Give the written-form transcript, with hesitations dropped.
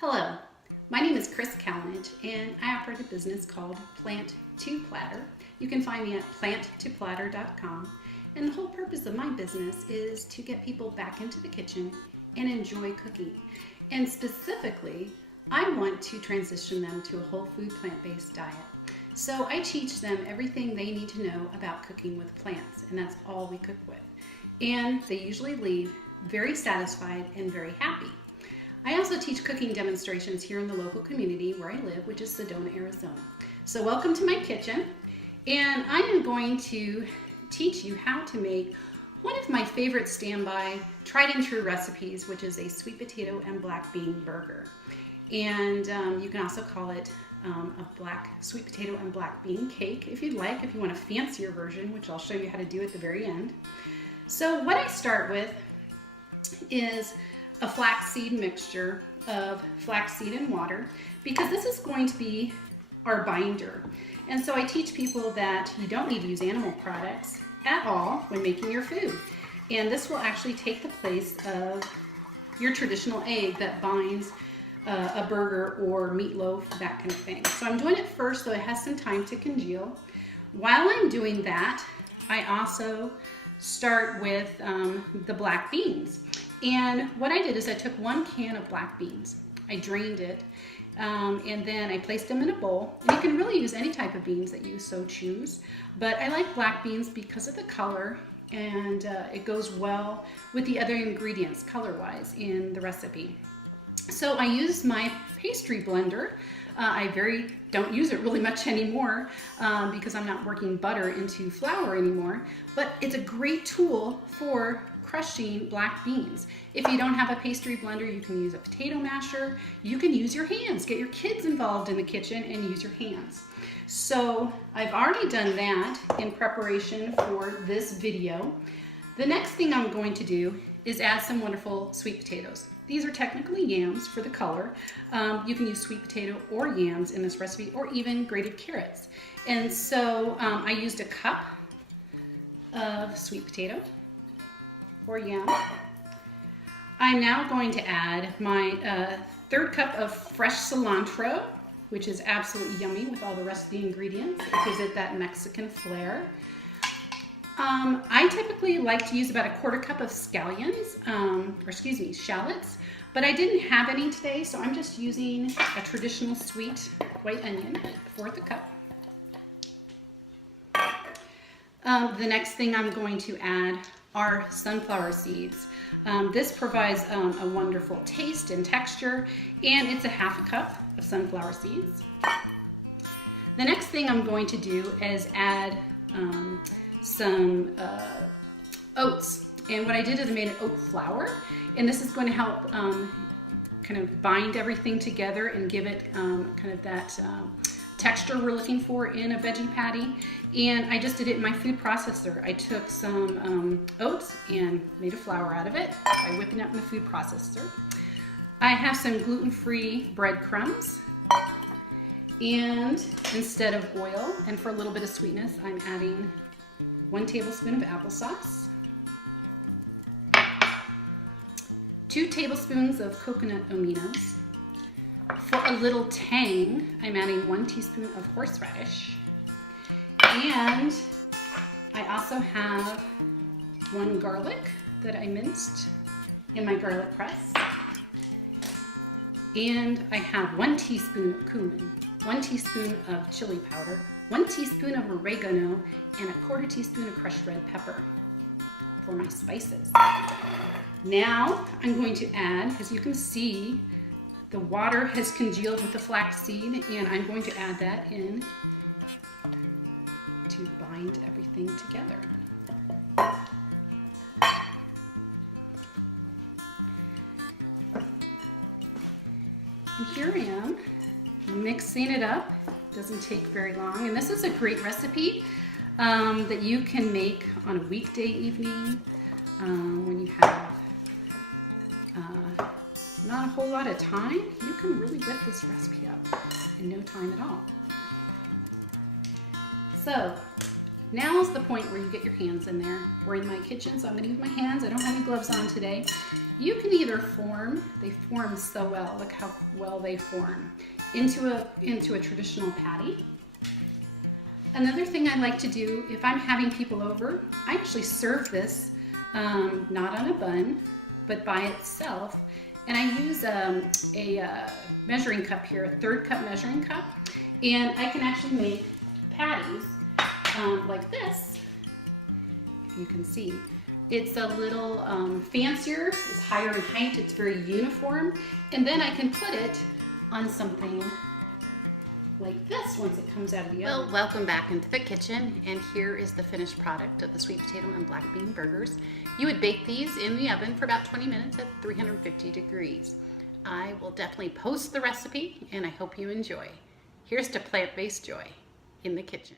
Hello, my name is Kalinich and I operate a business called Platter. You can find me at planttoplatter.com, and the whole purpose of my business is to get people back into the kitchen and enjoy cooking. And specifically, I want to transition them to a whole food plant-based diet. So I teach them everything they need to know about cooking with plants, and that's all we cook with. And they usually leave very satisfied and very happy. I also teach cooking demonstrations here in the local community where I live, which is Sedona, Arizona. So welcome to my kitchen, and I am going to teach you how to make one of my favorite standby, tried and true recipes, which is a sweet potato and black bean burger. And you can also call it a black sweet potato and black bean cake if you'd like, if you want a fancier version, which I'll show you how to do at the very end. So what I start with is a flaxseed mixture of flaxseed and water, because this is going to be our binder. And so I teach people that you don't need to use animal products at all when making your food. And this will actually take the place of your traditional egg that binds a burger or meatloaf, that kind of thing. So I'm doing it first so it has some time to congeal. While I'm doing that, I also start with the black beans. And what I did is I took 1 can of black beans, I drained it, and then I placed them in a bowl. And you can really use any type of beans that you so choose, but I like black beans because of the color, and it goes well with the other ingredients color-wise in the recipe. So I use my pastry blender. I don't use it really much anymore because I'm not working butter into flour anymore, but it's a great tool for crushing black beans. If you don't have a pastry blender, you can use a potato masher. You can use your hands. Get your kids involved in the kitchen and use your hands. So I've already done that in preparation for this video. The next thing I'm going to do is add some wonderful sweet potatoes. These are technically yams for the color. You can use sweet potato or yams in this recipe, or even grated carrots. And so I used a cup of sweet potato or yam. I'm now going to add my 1/3 cup of fresh cilantro, which is absolutely yummy with all the rest of the ingredients. It gives it that Mexican flair. I typically like to use about a 1/4 cup of shallots, but I didn't have any today, so I'm just using a traditional sweet white onion, 1/4 cup. The next thing I'm going to add are sunflower seeds. This provides a wonderful taste and texture, and it's a 1/2 cup of sunflower seeds. The next thing I'm going to do is add some oats, and what I did is I made an oat flour, and this is going to help kind of bind everything together and give it kind of that texture we're looking for in a veggie patty. And I just did it in my food processor. I took some oats and made a flour out of it by whipping it up in the food processor. I have some gluten-free breadcrumbs, and instead of oil, and for a little bit of sweetness, I'm adding 1 tablespoon of applesauce, 2 tablespoons of coconut aminos. For a little tang, I'm adding 1 teaspoon of horseradish, and I also have 1 garlic that I minced in my garlic press, and I have 1 teaspoon of cumin, 1 teaspoon of chili powder, 1 teaspoon of oregano, and a 1/4 teaspoon of crushed red pepper for my spices. Now I'm going to add, as you can see, the water has congealed with the flax seed, and I'm going to add that in to bind everything together. And here I am mixing it up. Doesn't take very long, and this is a great recipe that you can make on a weekday evening when you have not a whole lot of time. You can really whip this recipe up in no time at all. So now is the point where you get your hands in there. We're in my kitchen, so I'm going to use my hands. I don't have any gloves on today. You can either form, they form so well, look how well they form, into a traditional patty. Another thing I like to do if I'm having people over, I actually serve this not on a bun, but by itself. And I use a measuring cup here, a 1/3 cup measuring cup. And I can actually make patties like this, if you can see. It's a little fancier, it's higher in height, it's very uniform. And then I can put it on something like this once it comes out of the oven. Well, welcome back into the kitchen, and here is the finished product of the sweet potato and black bean burgers. You would bake these in the oven for about 20 minutes at 350 degrees. I will definitely post the recipe, and I hope you enjoy. Here's to plant-based joy in the kitchen.